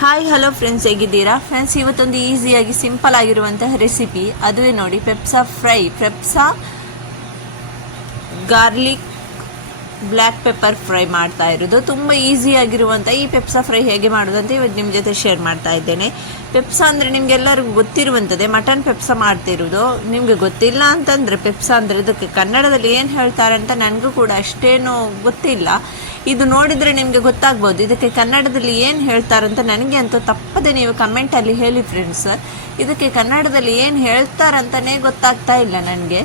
Hi hello friends, ಹೇಗಿದ್ದೀರಾ friends? ಇವತ್ತೊಂದು ಈಸಿಯಾಗಿ ಸಿಂಪಲ್ ಆಗಿರುವಂತಹ ರೆಸಿಪಿ, ಅದುವೇ ನೋಡಿ ಪೆಪ್ಸಾ ಫ್ರೈ. ಪೆಪ್ಸಾ ಗಾರ್ಲಿಕ್ ಬ್ಲ್ಯಾಕ್ ಪೆಪ್ಪರ್ ಫ್ರೈ ಮಾಡ್ತಾ ಇರೋದು. ತುಂಬ ಈಸಿಯಾಗಿರುವಂಥ ಈ ಪೆಪ್ಸಾ ಫ್ರೈ ಹೇಗೆ ಮಾಡೋದು ಅಂತ ಇವತ್ತು ನಿಮ್ಮ ಜೊತೆ ಶೇರ್ ಮಾಡ್ತಾ ಇದ್ದೇನೆ. ಪೆಪ್ಸಾ ಅಂದರೆ ನಿಮಗೆಲ್ಲರಿಗೂ ಗೊತ್ತಿರುವಂಥದ್ದೇ, ಮಟನ್ ಪೆಪ್ಸಾ ಮಾಡ್ತಿರೋದು. ನಿಮಗೆ ಗೊತ್ತಿಲ್ಲ ಅಂತಂದರೆ ಪೆಪ್ಸಾ ಅಂದರೆ ಇದಕ್ಕೆ ಕನ್ನಡದಲ್ಲಿ ಏನು ಹೇಳ್ತಾರೆ ಅಂತ ನನಗೂ ಕೂಡ ಅಷ್ಟೇನೂ ಗೊತ್ತಿಲ್ಲ. ಇದು ನೋಡಿದರೆ ನಿಮಗೆ ಗೊತ್ತಾಗ್ಬೋದು ಇದಕ್ಕೆ ಕನ್ನಡದಲ್ಲಿ ಏನು ಹೇಳ್ತಾರಂತ. ನನಗೆ ಅಂತೂ ತಪ್ಪದೆ ನೀವು ಕಮೆಂಟಲ್ಲಿ ಹೇಳಿ ಫ್ರೆಂಡ್ಸ್. ಇದಕ್ಕೆ ಕನ್ನಡದಲ್ಲಿ ಏನು ಹೇಳ್ತಾರಂತಲೇ ಗೊತ್ತಾಗ್ತಾ ಇಲ್ಲ ನನಗೆ.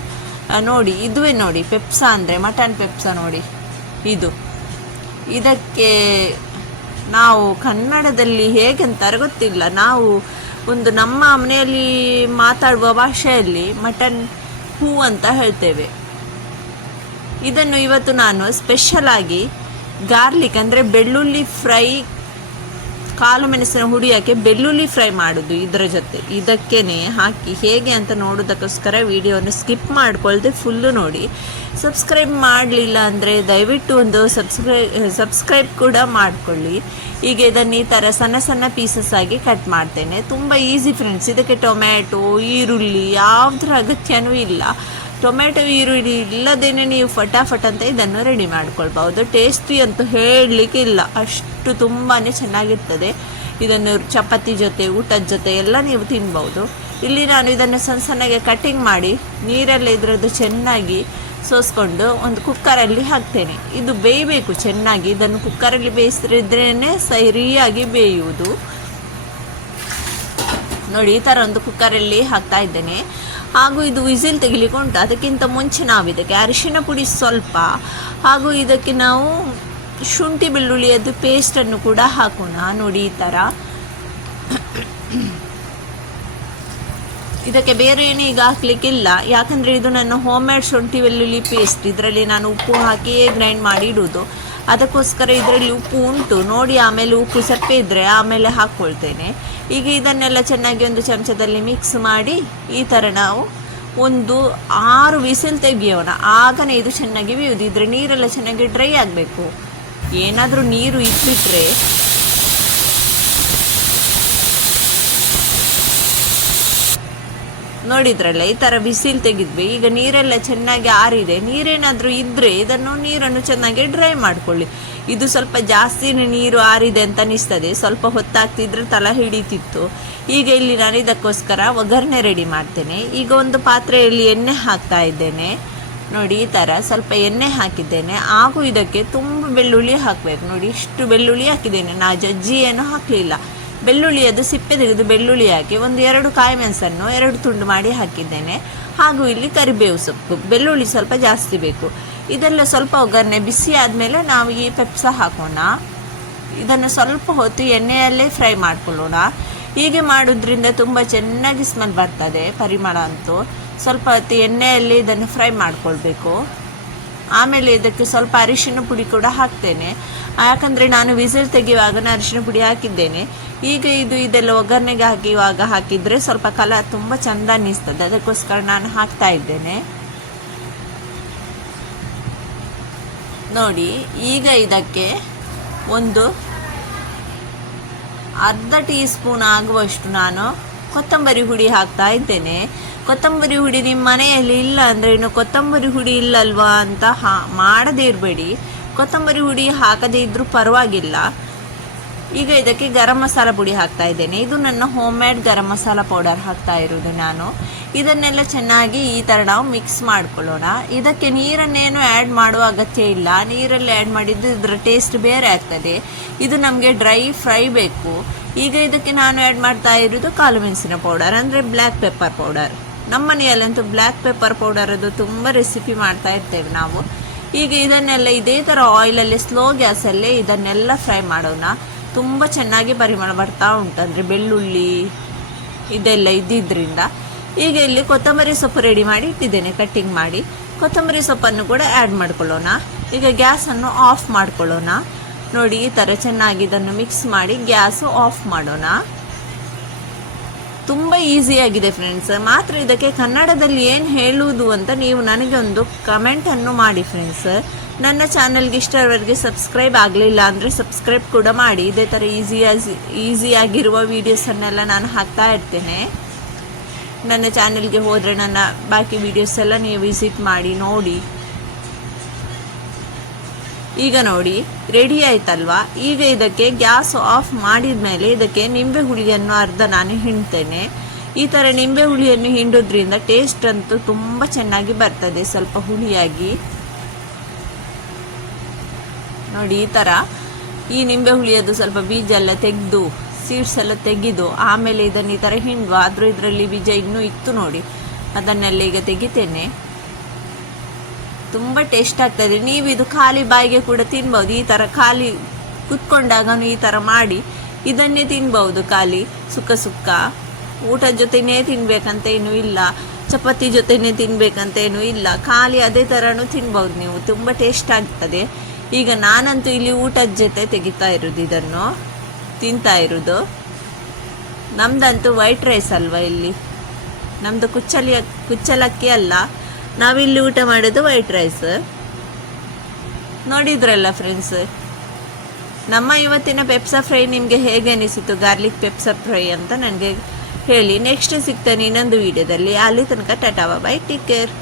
ನೋಡಿ, ಇದುವೇ ನೋಡಿ ಪೆಪ್ಸಾ ಅಂದರೆ ಮಟನ್ ಪೆಪ್ಸಾ. ನೋಡಿ, ಇದಕ್ಕೆ ನಾವು ಕನ್ನಡದಲ್ಲಿ ಹೇಗೆಂತಾರೆ ಗೊತ್ತಿಲ್ಲ. ನಾವು ಒಂದು ನಮ್ಮ ಮನೆಯಲ್ಲಿ ಮಾತಾಡುವ ಭಾಷೆಯಲ್ಲಿ ಮಟನ್ ಹೂ ಅಂತ ಹೇಳ್ತೇವೆ. ಇದನ್ನು ಇವತ್ತು ನಾನು ಸ್ಪೆಷಲ್ ಆಗಿ ಗಾರ್ಲಿಕ್ ಅಂದರೆ ಬೆಳ್ಳುಳ್ಳಿ ಫ್ರೈ, ಕಾಳು ಮೆಣಸಿನ ಹುಡಿಯೋಕ್ಕೆ ಬೆಳ್ಳುಳ್ಳಿ ಫ್ರೈ ಮಾಡೋದು ಇದರ ಜೊತೆ ಇದಕ್ಕೇ ಹಾಕಿ ಹೇಗೆ ಅಂತ ನೋಡೋದಕ್ಕೋಸ್ಕರ ವಿಡಿಯೋವನ್ನು ಸ್ಕಿಪ್ ಮಾಡ್ಕೊಳ್ದೆ ಫುಲ್ಲು ನೋಡಿ. ಸಬ್ಸ್ಕ್ರೈಬ್ ಮಾಡಲಿಲ್ಲ ಅಂದರೆ ದಯವಿಟ್ಟು ಒಂದು ಸಬ್ಸ್ಕ್ರೈಬ್ ಕೂಡ ಮಾಡಿಕೊಳ್ಳಿ. ಈಗ ಇದನ್ನು ಈ ಥರ ಸಣ್ಣ ಸಣ್ಣ ಪೀಸಸ್ ಆಗಿ ಕಟ್ ಮಾಡ್ತೇನೆ. ತುಂಬ ಈಸಿ ಫ್ರೆಂಡ್ಸ್. ಇದಕ್ಕೆ ಟೊಮ್ಯಾಟೊ, ಈರುಳ್ಳಿ ಯಾವುದರ ಅಗತ್ಯನೂ ಇಲ್ಲ. ಟೊಮೆಟೊ ಈರುಳ್ಳಿ ಇಲ್ಲದೇನೆ ನೀವು ಫಟಾಫಟ್ ಅಂತ ಇದನ್ನು ರೆಡಿ ಮಾಡ್ಕೊಳ್ಬೋದು. ಟೇಸ್ಟಿ ಅಂತೂ ಹೇಳಲಿಕ್ಕೆ ಇಲ್ಲ, ಅಷ್ಟು ತುಂಬಾ ಚೆನ್ನಾಗಿರ್ತದೆ. ಇದನ್ನು ಚಪಾತಿ ಜೊತೆ, ಊಟದ ಜೊತೆ ಎಲ್ಲ ನೀವು ತಿನ್ಬೋದು. ಇಲ್ಲಿ ನಾನು ಇದನ್ನು ಸಣ್ಣ ಸಣ್ಣಗೆ ಕಟ್ಟಿಂಗ್ ಮಾಡಿ ನೀರೆಲ್ಲ ಇದರದ್ದು ಚೆನ್ನಾಗಿ ಸೋಸ್ಕೊಂಡು ಒಂದು ಕುಕ್ಕರಲ್ಲಿ ಹಾಕ್ತೇನೆ. ಇದು ಬೇಯಬೇಕು ಚೆನ್ನಾಗಿ. ಇದನ್ನು ಕುಕ್ಕರಲ್ಲಿ ಬೇಯಿಸಿದ್ರೇ ಸರಿಯಾಗಿ ಬೇಯುವುದು. ನೋಡಿ, ಈ ಥರ ಒಂದು ಕುಕ್ಕರಲ್ಲಿ ಹಾಕ್ತಾ ಇದ್ದೇನೆ. ಹಾಗೂ ಇದು ವಿಸಿಲ್ ತೆಗಿಲಿಕ್ಕೆ ಉಂಟು. ಅದಕ್ಕಿಂತ ಮುಂಚೆ ನಾವು ಇದಕ್ಕೆ ಅರಿಶಿನ ಪುಡಿ ಸ್ವಲ್ಪ, ಹಾಗೂ ಇದಕ್ಕೆ ನಾವು ಶುಂಠಿ ಬೆಳ್ಳುಳ್ಳಿಯದ್ದು ಪೇಸ್ಟನ್ನು ಕೂಡ ಹಾಕೋಣ. ನೋಡಿ, ಈ ಥರ. ಇದಕ್ಕೆ ಬೇರೆ ಏನು ಈಗ ಹಾಕ್ಲಿಕ್ಕಿಲ್ಲ, ಯಾಕಂದರೆ ಇದು ನನ್ನ ಹೋಮ್ ಮೇಡ್ ಶುಂಠಿ ಬೆಳ್ಳುಳ್ಳಿ ಪೇಸ್ಟ್. ಇದರಲ್ಲಿ ನಾನು ಉಪ್ಪು ಹಾಕಿಯೇ ಗ್ರೈಂಡ್ ಮಾಡಿ ಇಡುವುದು. ಅದಕ್ಕೋಸ್ಕರ ಇದರಲ್ಲಿ ಉಪ್ಪು ಉಂಟು ನೋಡಿ. ಆಮೇಲೆ ಉಪ್ಪು ಸ್ವಲ್ಪ ಇದ್ದರೆ ಆಮೇಲೆ ಹಾಕ್ಕೊಳ್ತೇನೆ. ಈಗ ಇದನ್ನೆಲ್ಲ ಚೆನ್ನಾಗಿ ಒಂದು ಚಮಚದಲ್ಲಿ ಮಿಕ್ಸ್ ಮಾಡಿ ಈ ಥರ ನಾವು ಒಂದು 6 ವಿಸಿಲ್ ತೆಗಿಯೋಣ. ಆಗನೇ ಇದು ಚೆನ್ನಾಗಿ ಬೇಯುವುದು. ಇದ್ರೆ ನೀರೆಲ್ಲ ಚೆನ್ನಾಗಿ ಡ್ರೈ ಆಗಬೇಕು. ಏನಾದರೂ ನೀರು ಇಟ್ಬಿಟ್ರೆ ನೋಡಿದ್ರಲ್ಲ, ಈ ಥರ ಬಿಸಿಲು ತೆಗೆದ್ವಿ. ಈಗ ನೀರೆಲ್ಲ ಚೆನ್ನಾಗಿ ಆರಿದೆ. ನೀರೇನಾದರೂ ಇದ್ದರೆ ನೀರನ್ನು ಚೆನ್ನಾಗಿ ಡ್ರೈ ಮಾಡ್ಕೊಳ್ಳಿ. ಇದು ಸ್ವಲ್ಪ ಜಾಸ್ತಿನೇ ನೀರು ಆರಿದೆ ಅಂತ ಅನಿಸ್ತದೆ. ಸ್ವಲ್ಪ ಹೊತ್ತಾಗ್ತಿದ್ರೆ ತಲೆ ಹಿಡಿತಿತ್ತು. ಈಗ ಇಲ್ಲಿ ನಾನು ಇದಕ್ಕೋಸ್ಕರ ಒಗ್ಗರಣೆ ರೆಡಿ ಮಾಡ್ತೇನೆ. ಈಗ ಒಂದು ಪಾತ್ರೆಯಲ್ಲಿ ಎಣ್ಣೆ ಹಾಕ್ತಾ ಇದ್ದೇನೆ. ನೋಡಿ, ಈ ಥರ ಸ್ವಲ್ಪ ಎಣ್ಣೆ ಹಾಕಿದ್ದೇನೆ. ಹಾಗೂ ಇದಕ್ಕೆ ತುಂಬ ಬೆಳ್ಳುಳ್ಳಿ ಹಾಕಬೇಕು. ನೋಡಿ, ಇಷ್ಟು ಬೆಳ್ಳುಳ್ಳಿ ಹಾಕಿದ್ದೇನೆ. ನಾ ಜಜ್ಜಿ ಏನೂ ಹಾಕಲಿಲ್ಲ. ಬೆಳ್ಳುಳ್ಳಿಯದು ಸಿಪ್ಪೆ ತೆಗೆದು ಬೆಳ್ಳುಳ್ಳಿ ಹಾಕಿ ಒಂದು 2 ಕಾಯಿ ಮೆಣಸನ್ನು 2 ತುಂಡು ಮಾಡಿ ಹಾಕಿದ್ದೇನೆ. ಹಾಗೂ ಇಲ್ಲಿ ಕರಿಬೇವು ಸೊಪ್ಪು, ಬೆಳ್ಳುಳ್ಳಿ ಸ್ವಲ್ಪ ಜಾಸ್ತಿ ಬೇಕು. ಇದೆಲ್ಲ ಸ್ವಲ್ಪ ಒಗ್ಗರಣೆ ಬಿಸಿ ಆದಮೇಲೆ ನಾವು ಈ ಪೆಪ್ಸಾ ಹಾಕೋಣ. ಇದನ್ನು ಸ್ವಲ್ಪ ಹೊತ್ತು ಎಣ್ಣೆಯಲ್ಲೇ ಫ್ರೈ ಮಾಡ್ಕೊಳ್ಳೋಣ. ಹೀಗೆ ಮಾಡೋದ್ರಿಂದ ತುಂಬ ಚೆನ್ನಾಗಿ ಸ್ಮೆಲ್ ಬರ್ತದೆ, ಪರಿಮಳ ಅಂತೂ. ಸ್ವಲ್ಪ ಹೊತ್ತು ಎಣ್ಣೆಯಲ್ಲಿ ಇದನ್ನು ಫ್ರೈ ಮಾಡ್ಕೊಳ್ಬೇಕು. ಆಮೇಲೆ ಇದಕ್ಕೆ ಸ್ವಲ್ಪ ಅರಿಶಿನ ಪುಡಿ ಕೂಡ ಹಾಕ್ತೇನೆ, ಯಾಕಂದರೆ ನಾನು ವಿಸಿಲ್ ತೆಗೆಯುವಾಗ ಅರಿಶಿನ ಪುಡಿ ಹಾಕಿದ್ದೇನೆ. ಈಗ ಇದೆಲ್ಲ ಒಗ್ಗರಣೆಗೆ ಹಾಕಿದರೆ ಸ್ವಲ್ಪ ಕಲರ್ ತುಂಬ ಚೆಂದ ಅನ್ನಿಸ್ತದೆ. ಅದಕ್ಕೋಸ್ಕರ ನಾನು ಹಾಕ್ತಾ ಇದ್ದೇನೆ. ನೋಡಿ, ಈಗ ಇದಕ್ಕೆ ಒಂದು ಅರ್ಧ ಟೀ ಸ್ಪೂನ್ ಆಗುವಷ್ಟು ನಾನು ಕೊತ್ತಂಬರಿ ಹುಡಿ ಹಾಕ್ತಾ ಇದ್ದೇನೆ. ಕೊತ್ತಂಬರಿ ಹುಡಿ ನಿಮ್ಮ ಮನೆಯಲ್ಲಿ ಇಲ್ಲ ಅಂದರೆ ಇನ್ನು ಕೊತ್ತಂಬರಿ ಹುಡಿ ಇಲ್ಲಲ್ವಾ ಅಂತ ಮಾಡದೇ ಇರಬೇಡಿ. ಕೊತ್ತಂಬರಿ ಹುಡಿ ಹಾಕದೇ ಇದ್ದರೂ ಪರವಾಗಿಲ್ಲ. ಈಗ ಇದಕ್ಕೆ ಗರಂ ಮಸಾಲ ಪುಡಿ ಹಾಕ್ತಾ ಇದ್ದೇನೆ. ಇದು ನನ್ನ home made garam masala powder ಹಾಕ್ತಾ ಇರೋದು ನಾನು. ಇದನ್ನೆಲ್ಲ ಚೆನ್ನಾಗಿ ಈ ಥರ ನಾವು ಮಿಕ್ಸ್ ಮಾಡ್ಕೊಳ್ಳೋಣ. ಇದಕ್ಕೆ ನೀರನ್ನೇನು ಆ್ಯಡ್ ಮಾಡುವ ಅಗತ್ಯ ಇಲ್ಲ. ನೀರಲ್ಲಿ ಆ್ಯಡ್ ಮಾಡಿದ್ದು ಇದರ ಟೇಸ್ಟ್ ಬೇರೆ ಆಗ್ತದೆ. ಇದು ನಮಗೆ ಡ್ರೈ ಫ್ರೈ ಬೇಕು. ಈಗ ಇದಕ್ಕೆ ನಾನು ಆ್ಯಡ್ ಮಾಡ್ತಾ ಇರೋದು ಕಾಳು ಮೆಣಸಿನ ಪೌಡರ್, ಅಂದರೆ ಬ್ಲ್ಯಾಕ್ ಪೆಪ್ಪರ್ ಪೌಡರ್. ನಮ್ಮ ಮನೆಯಲ್ಲಂತೂ ಬ್ಲ್ಯಾಕ್ ಪೆಪ್ಪರ್ ಪೌಡರ್ ಅದು ತುಂಬ ರೆಸಿಪಿ ಮಾಡ್ತಾ ಇರ್ತೇವೆ ನಾವು. ಈಗ ಇದನ್ನೆಲ್ಲ ಇದೇ ಥರ ಆಯಿಲಲ್ಲಿ ಸ್ಲೋ ಗ್ಯಾಸಲ್ಲೇ ಇದನ್ನೆಲ್ಲ ಫ್ರೈ ಮಾಡೋಣ. ತುಂಬ ಚೆನ್ನಾಗಿ ಪರಿಮಳ ಬರ್ತಾ ಉಂಟು, ಅಂದರೆ ಬೆಳ್ಳುಳ್ಳಿ ಇದೆಲ್ಲ ಇದ್ದಿದ್ದರಿಂದ. ಈಗ ಇಲ್ಲಿ ಕೊತ್ತಂಬರಿ ಸೊಪ್ಪು ರೆಡಿ ಮಾಡಿ ಇಟ್ಟಿದ್ದೇನೆ, ಕಟ್ಟಿಂಗ್ ಮಾಡಿ. ಕೊತ್ತಂಬರಿ ಸೊಪ್ಪನ್ನು ಕೂಡ ಆ್ಯಡ್ ಮಾಡ್ಕೊಳ್ಳೋಣ. ಈಗ ಗ್ಯಾಸನ್ನು ಆಫ್ ಮಾಡ್ಕೊಳ್ಳೋಣ. ನೋಡಿ, ಈ ಥರ ಚೆನ್ನಾಗಿ ಇದನ್ನು ಮಿಕ್ಸ್ ಮಾಡಿ ಗ್ಯಾಸು ಆಫ್ ಮಾಡೋಣ. ತುಂಬ ಈಸಿಯಾಗಿದೆ ಫ್ರೆಂಡ್ಸ್. ಮಾತ್ರ ಇದಕ್ಕೆ ಕನ್ನಡದಲ್ಲಿ ಏನು ಹೇಳುವುದು ಅಂತ ನೀವು ನನಗೆ ಒಂದು ಕಮೆಂಟನ್ನು ಮಾಡಿ ಫ್ರೆಂಡ್ಸ್. ನನ್ನ ಚಾನಲ್ಗೆ ಇಷ್ಟರವರೆಗೆ ಸಬ್ಸ್ಕ್ರೈಬ್ ಆಗಲಿಲ್ಲ ಅಂದರೆ ಸಬ್ಸ್ಕ್ರೈಬ್ ಕೂಡ ಮಾಡಿ. ಇದೇ ಥರ ಈಸಿಯಾಗಿರುವ ವೀಡಿಯೋಸನ್ನೆಲ್ಲ ನಾನು ಹಾಕ್ತಾ ಇರ್ತೇನೆ. ನನ್ನ ಚಾನಲ್ಗೆ ಹೋದರೆ ನನ್ನ ಬಾಕಿ ವೀಡಿಯೋಸ್ ಎಲ್ಲ ನೀವು ವಿಸಿಟ್ ಮಾಡಿ ನೋಡಿ. ಈಗ ನೋಡಿ ರೆಡಿ ಆಯ್ತಲ್ವಾ. ಈಗ ಇದಕ್ಕೆ ಗ್ಯಾಸ್ ಆಫ್ ಮಾಡಿದ ಮೇಲೆ ಇದಕ್ಕೆ ನಿಂಬೆ ಹುಳಿಯನ್ನು ಅರ್ಧ ನಾನು ಹಿಂಡ್ತೇನೆ. ಈ ಥರ ನಿಂಬೆ ಹುಳಿಯನ್ನು ಹಿಂಡೋದ್ರಿಂದ ಟೇಸ್ಟ್ ಅಂತೂ ತುಂಬ ಚೆನ್ನಾಗಿ ಬರ್ತದೆ, ಸ್ವಲ್ಪ ಹುಳಿಯಾಗಿ. ನೋಡಿ ಈ ಥರ ಈ ನಿಂಬೆ ಹುಳಿಯದು ಸ್ವಲ್ಪ ಬೀಜ ಎಲ್ಲ ತೆಗೆದು ಸೀಡ್ಸ್ ಎಲ್ಲ ತೆಗೆದು ಆಮೇಲೆ ಇದನ್ನು ಈ ಥರ ಹಿಂಡುವ. ಆದರೂ ಇದರಲ್ಲಿ ಬೀಜ ಇನ್ನೂ ಇತ್ತು ನೋಡಿ, ಅದನ್ನೆಲ್ಲ ಈಗ ತೆಗಿತೇನೆ. ತುಂಬ ಟೇಸ್ಟ್ ಆಗ್ತದೆ. ನೀವು ಇದು ಖಾಲಿ ಬಾಯಿಗೆ ಕೂಡ ತಿನ್ಬೋದು. ಈ ಥರ ಖಾಲಿ ಕುತ್ಕೊಂಡಾಗನು ಈ ಥರ ಮಾಡಿ ಇದನ್ನೇ ತಿನ್ಬೋದು. ಖಾಲಿ ಸುಕ್ಕ ಊಟದ ಜೊತೆನೇ ತಿನ್ಬೇಕಂತ ಏನೂ ಇಲ್ಲ, ಚಪಾತಿ ಜೊತೆನೇ ತಿನ್ಬೇಕಂತ ಏನೂ ಇಲ್ಲ, ಖಾಲಿ ಅದೇ ಥರನೂ ತಿನ್ಬೋದು ನೀವು. ತುಂಬ ಟೇಸ್ಟ್ ಆಗ್ತದೆ. ಈಗ ನಾನಂತೂ ಇಲ್ಲಿ ಊಟದ ಜೊತೆ ತೆಗಿತಾ ಇರೋದು, ಇದನ್ನು ತಿಂತಾ ಇರೋದು. ನಮ್ದಂತೂ ವೈಟ್ ರೈಸ್ ಅಲ್ವಾ, ಇಲ್ಲಿ ನಮ್ಮದು ಕುಚ್ಚಲಕ್ಕಿ ಅಲ್ಲ, ನಾವಿಲ್ಲಿ ಊಟ ಮಾಡೋದು ವೈಟ್ ರೈಸ್. ನೋಡಿದ್ರಲ್ಲ ಫ್ರೆಂಡ್ಸ್, ನಮ್ಮ ಇವತ್ತಿನ ಪೆಪ್ಸ ಫ್ರೈ ನಿಮಗೆ ಹೇಗೆ ಅನಿಸಿತು, ಗಾರ್ಲಿಕ್ ಪೆಪ್ಸ ಫ್ರೈ ಅಂತ ನನಗೆ ಹೇಳಿ. ನೆಕ್ಸ್ಟ್ ಸಿಗ್ತಾನೆ ಇನ್ನೊಂದು ವಿಡಿಯೋದಲ್ಲಿ. ಅಲ್ಲಿ ತನಕ ಟಾಟಾ ಬಾಯ್, ಟೇಕ್ ಕೇರ್.